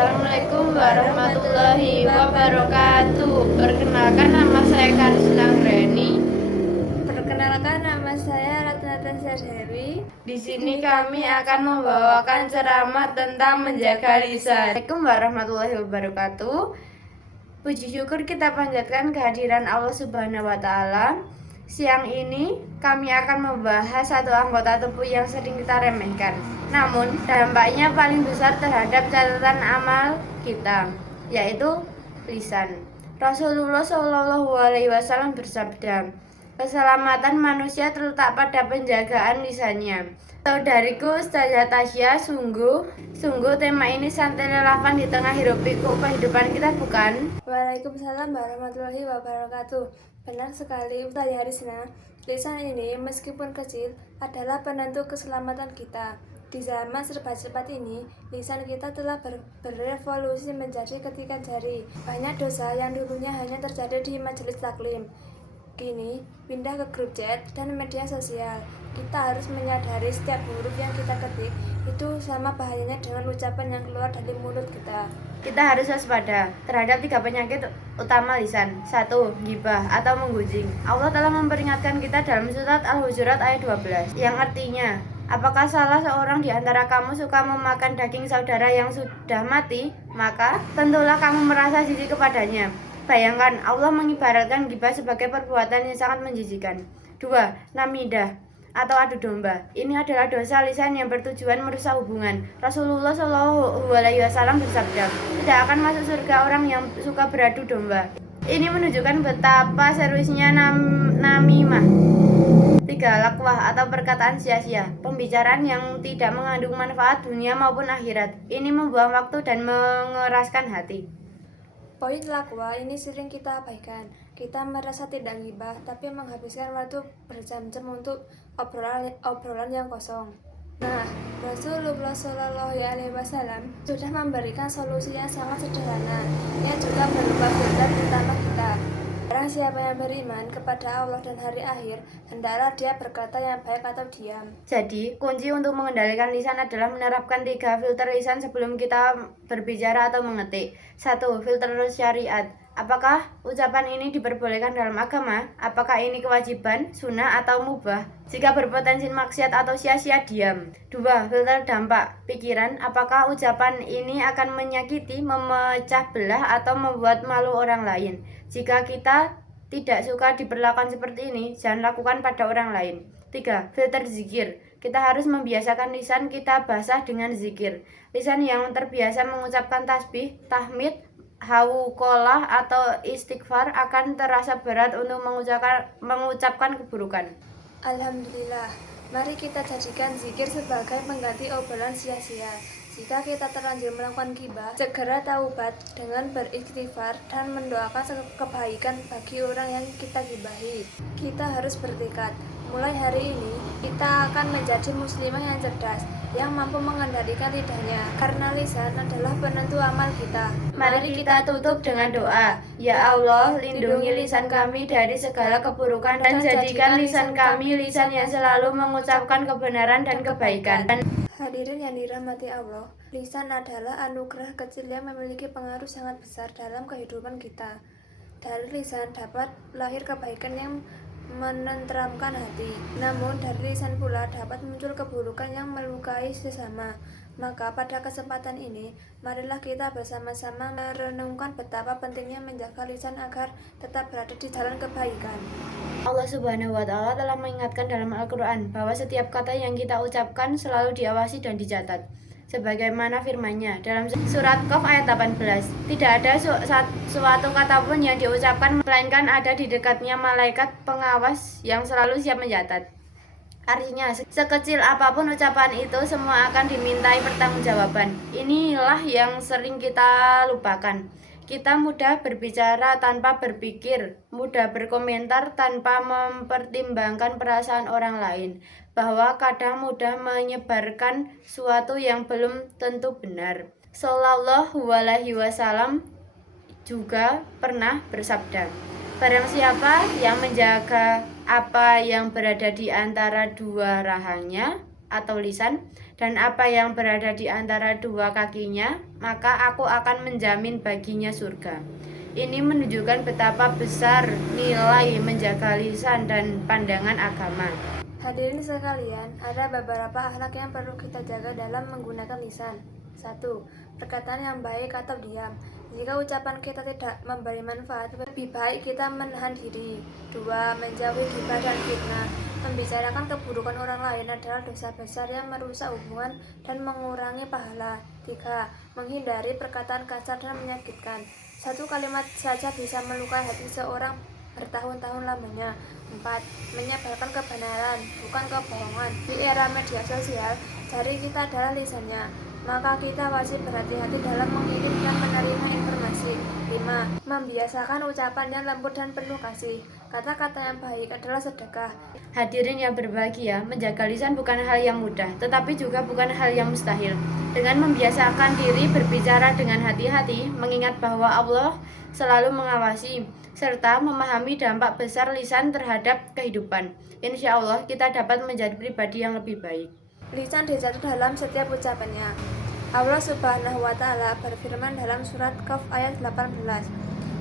Assalamualaikum warahmatullahi wabarakatuh. Perkenalkan, nama saya Karisma Reni. Perkenalkan, nama saya Ratna Dewi. Di sini kami akan membawakan ceramah tentang menjaga lisan. Assalamualaikum warahmatullahi wabarakatuh. Puji syukur kita panjatkan kehadiran Allah Subhanahu wa Ta'ala. Siang ini kami akan membahas satu anggota tubuh yang sering kita remehkan, namun dampaknya paling besar terhadap catatan amal kita, yaitu lisan. Rasulullah Shallallahu Alaihi Wasallam bersabda, keselamatan manusia terletak pada penjagaan lisannya. Saudariku Ustazah Tasya, sungguh tema ini santai relevan di tengah hiruk pikuk kehidupan kita, bukan? Waalaikumsalam warahmatullahi wabarakatuh. Benar sekali, Ustazah Harisna. Lisan ini meskipun kecil adalah penentu keselamatan kita. Di zaman serba cepat ini, lisan kita telah berevolusi menjadi ketikan jari. Banyak dosa yang dulunya hanya terjadi di majelis taklim, kini pindah ke grup chat dan media sosial. Kita harus menyadari setiap huruf yang kita ketik itu sama bahayanya dengan ucapan yang keluar dari mulut kita. Kita harus waspada terhadap 3 penyakit utama lisan. 1. Ghibah atau menggunjing. Allah telah memperingatkan kita dalam surat Al-Hujurat ayat 12, yang artinya, apakah salah seorang di antara kamu suka memakan daging saudara yang sudah mati? Maka tentulah kamu merasa jijik kepadanya. Bayangkan, Allah mengibaratkan ghibah sebagai perbuatan yang sangat menjijikkan. 2. Namidah atau adu domba. Ini adalah dosa lisan yang bertujuan merusak hubungan. Rasulullah Shallallahu Alaihi Wasallam bersabda, tidak akan masuk surga orang yang suka beradu domba. Ini menunjukkan betapa seriusnya namimah. 3. Lakwah atau perkataan sia-sia. Pembicaraan yang tidak mengandung manfaat dunia maupun akhirat. Ini membuang waktu dan mengeraskan hati. Poin lakwah ini sering kita abaikan. Kita merasa tidak ghibah, tapi menghabiskan waktu berjam-jam untuk obrolan yang kosong. Nah, Rasulullah Shallallahu Alaihi Wasallam sudah memberikan solusi yang sangat sederhana, yang juga berupa filter utama kita. Barang siapa yang beriman kepada Allah dan hari akhir, hendaklah dia berkata yang baik atau diam. Jadi, kunci untuk mengendalikan lisan adalah menerapkan 3 filter lisan sebelum kita berbicara atau mengetik. 1. Filter syariat. Apakah ucapan ini diperbolehkan dalam agama? Apakah ini kewajiban, sunnah, atau mubah? Jika berpotensi maksiat atau sia-sia, diam. 2. Filter dampak pikiran. Apakah ucapan ini akan menyakiti, memecah belah, atau membuat malu orang lain? Jika kita tidak suka diperlakukan seperti ini, jangan lakukan pada orang lain. 3. Filter zikir. Kita harus membiasakan lisan kita basah dengan zikir. Lisan yang terbiasa mengucapkan tasbih, tahmid, hauqolah atau istighfar akan terasa berat untuk mengucapkan keburukan. Alhamdulillah, mari kita jadikan zikir sebagai pengganti obrolan sia-sia. Jika kita terlanjur melakukan ghibah, segera taubat dengan beristighfar dan mendoakan kebaikan bagi orang yang kita ghibahi. Kita harus bertekad, mulai hari ini kita akan menjadi muslimah yang cerdas, yang mampu mengendalikan lidahnya, karena lisan adalah penentu amal kita. Mari kita tutup dengan doa. Ya Allah, lindungi lisan kami dari segala keburukan dan jadikan lisan kami lisan yang selalu mengucapkan kebenaran dan kebaikan. Hadirin yang dirahmati Allah, lisan adalah anugerah kecil yang memiliki pengaruh sangat besar dalam kehidupan kita. Dari lisan dapat lahir kebaikan yang menenteramkan hati. Namun dari lisan pula dapat muncul keburukan yang melukai sesama. Maka pada kesempatan ini, marilah kita bersama-sama merenungkan betapa pentingnya menjaga lisan agar tetap berada di jalan kebaikan. Allah Subhanahu wa Ta'ala telah mengingatkan dalam Al-Quran bahwa setiap kata yang kita ucapkan selalu diawasi dan dicatat. Sebagaimana firman-Nya dalam surat Qaf ayat 18, tidak ada suatu kata pun yang diucapkan melainkan ada di dekatnya malaikat pengawas yang selalu siap mencatat. Artinya, sekecil apapun ucapan itu, semua akan dimintai pertanggungjawaban. Inilah yang sering kita lupakan. Kita mudah berbicara tanpa berpikir, mudah berkomentar tanpa mempertimbangkan perasaan orang lain, bahwa kadang mudah menyebarkan suatu yang belum tentu benar. Shallallahu Alaihi Wasallam juga pernah bersabda, barang siapa yang menjaga apa yang berada di antara dua rahangnya atau lisan dan apa yang berada di antara dua kakinya, maka aku akan menjamin baginya surga. Ini menunjukkan betapa besar nilai menjaga lisan dan pandangan agama. Hadirin sekalian, ada beberapa akhlak yang perlu kita jaga dalam menggunakan lisan. 1. Perkataan yang baik atau diam. Jika ucapan kita tidak memberi manfaat, lebih baik kita menahan diri. 2. Menjauhi ghibah dan fitnah. Membicarakan keburukan orang lain adalah dosa besar yang merusak hubungan dan mengurangi pahala. 3. Menghindari perkataan kasar dan menyakitkan. Satu kalimat saja bisa melukai hati seorang bertahun-tahun lamanya. 4. Menyebarkan kebenaran, bukan kebohongan. Di era media sosial, jari kita adalah lisannya, maka kita wajib berhati-hati dalam mengirim dan menerima informasi. 5. Membiasakan ucapan yang lembut dan penuh kasih. Kata-kata yang baik adalah sedekah. Hadirin yang berbahagia, menjaga lisan bukan hal yang mudah, tetapi juga bukan hal yang mustahil. Dengan membiasakan diri berbicara dengan hati-hati, mengingat bahwa Allah selalu mengawasi, serta memahami dampak besar lisan terhadap kehidupan, insya Allah kita dapat menjadi pribadi yang lebih baik. Lisan dicatat dalam setiap ucapannya. Allah Subhanahu wa Ta'ala berfirman dalam surat Qaf ayat 18,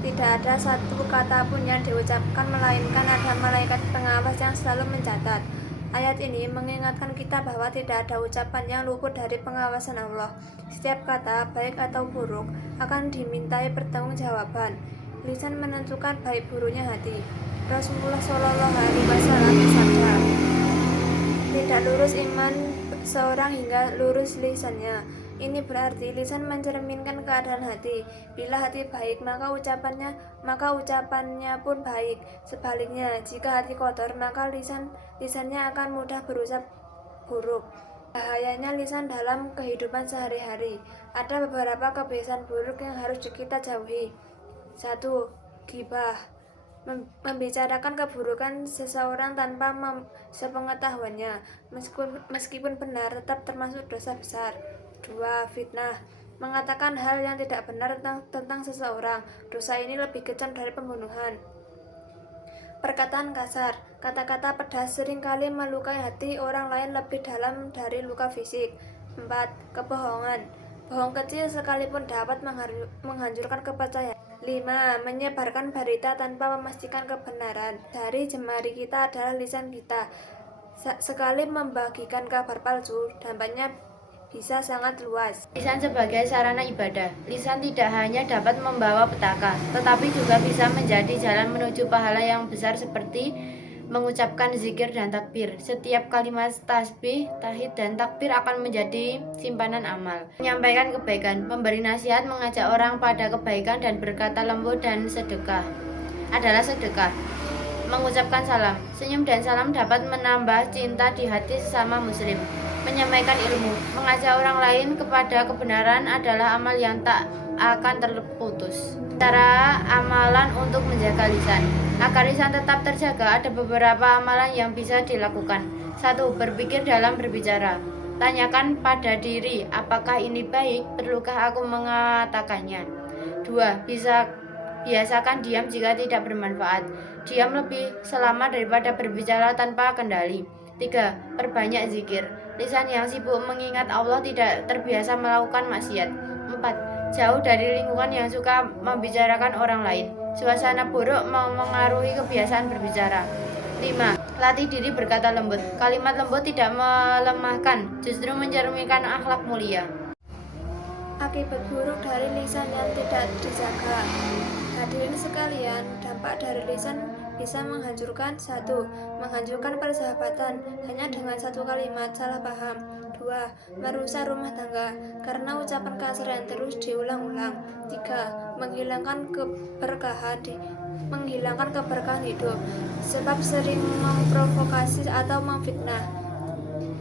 tidak ada satu kata pun yang diucapkan melainkan ada malaikat pengawas yang selalu mencatat. Ayat ini mengingatkan kita bahwa tidak ada ucapan yang luput dari pengawasan Allah. Setiap kata, baik atau buruk, akan dimintai pertanggungjawaban. Lisan menentukan baik buruknya hati. Rasulullah Shallallahu Alaihi Wasallam bersabda, tidak lurus iman seorang hingga lurus lisannya. Ini berarti lisan mencerminkan keadaan hati. Bila hati baik, maka ucapannya pun baik. Sebaliknya, jika hati kotor, maka lisannya akan mudah berucap buruk. Bahayanya lisan dalam kehidupan sehari-hari. Ada beberapa kebiasaan buruk yang harus kita jauhi. 1. Ghibah. Membicarakan keburukan seseorang tanpa sepengetahuannya, meskipun benar, tetap termasuk dosa besar. 2. Fitnah. Mengatakan hal yang tidak benar tentang seseorang. Dosa ini lebih kejam dari pembunuhan. Perkataan kasar. Kata-kata pedas seringkali melukai hati orang lain lebih dalam dari luka fisik. 4. Kebohongan. Bohong kecil sekalipun dapat menghancurkan kepercayaan. 5. Menyebarkan berita tanpa memastikan kebenaran. Jari jemari kita adalah lisan kita. Sekali membagikan kabar palsu, dampaknya bisa sangat luas. Lisan sebagai sarana ibadah. Lisan tidak hanya dapat membawa petaka, tetapi juga bisa menjadi jalan menuju pahala yang besar seperti mengucapkan zikir dan takbir. Setiap kalimat tasbih, tahid, dan takbir akan menjadi simpanan amal. Menyampaikan kebaikan, memberi nasihat, mengajak orang pada kebaikan, dan berkata lembut dan sedekah adalah sedekah. Mengucapkan salam, senyum dan salam dapat menambah cinta di hati sesama muslim. Menyampaikan ilmu, mengajak orang lain kepada kebenaran adalah amal yang tak akan terputus. Cara amalan untuk menjaga lisan. Agar lisan tetap terjaga, ada beberapa amalan yang bisa dilakukan. 1. Berpikir dalam berbicara. Tanyakan pada diri, apakah ini baik? Perlukah aku mengatakannya? 2. Biasakan diam jika tidak bermanfaat. Diam lebih selamat daripada berbicara tanpa kendali. 3. Perbanyak zikir. Lisan yang sibuk mengingat Allah tidak terbiasa melakukan maksiat. 4. Jauh dari lingkungan yang suka membicarakan orang lain. Suasana buruk memengaruhi kebiasaan berbicara. 5. Latih diri berkata lembut. Kalimat lembut tidak melemahkan, justru mencerminkan akhlak mulia. Akibat buruk dari lisan yang tidak dijaga. Hadirin sekalian, dampak dari lisan bisa menghancurkan. 1. Menghancurkan persahabatan hanya dengan satu kalimat salah paham. 2. Merusak rumah tangga karena ucapan kasar yang terus diulang-ulang. 3. Menghilangkan keberkahan hidup sebab sering memprovokasi atau memfitnah.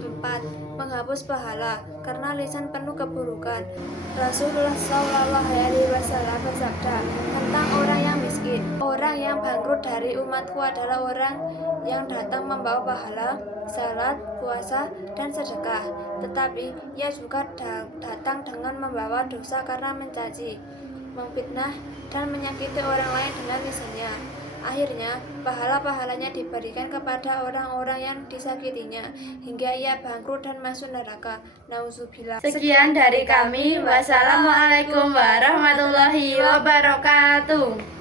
4. Menghapus pahala karena lisan penuh keburukan. Rasulullah SAW bersabda tentang orang yang miskin, orang yang bangkrut dari umatku adalah orang yang datang membawa pahala, salat, puasa, dan sedekah, tetapi ia juga datang dengan membawa dosa karena mencaci, memfitnah, dan menyakiti orang lain dengan lisannya. Akhirnya, pahala-pahalanya diberikan kepada orang-orang yang disakitinya, hingga ia bangkrut dan masuk neraka. Nauzubillah. Sekian dari kami. Wassalamualaikum warahmatullahi wabarakatuh.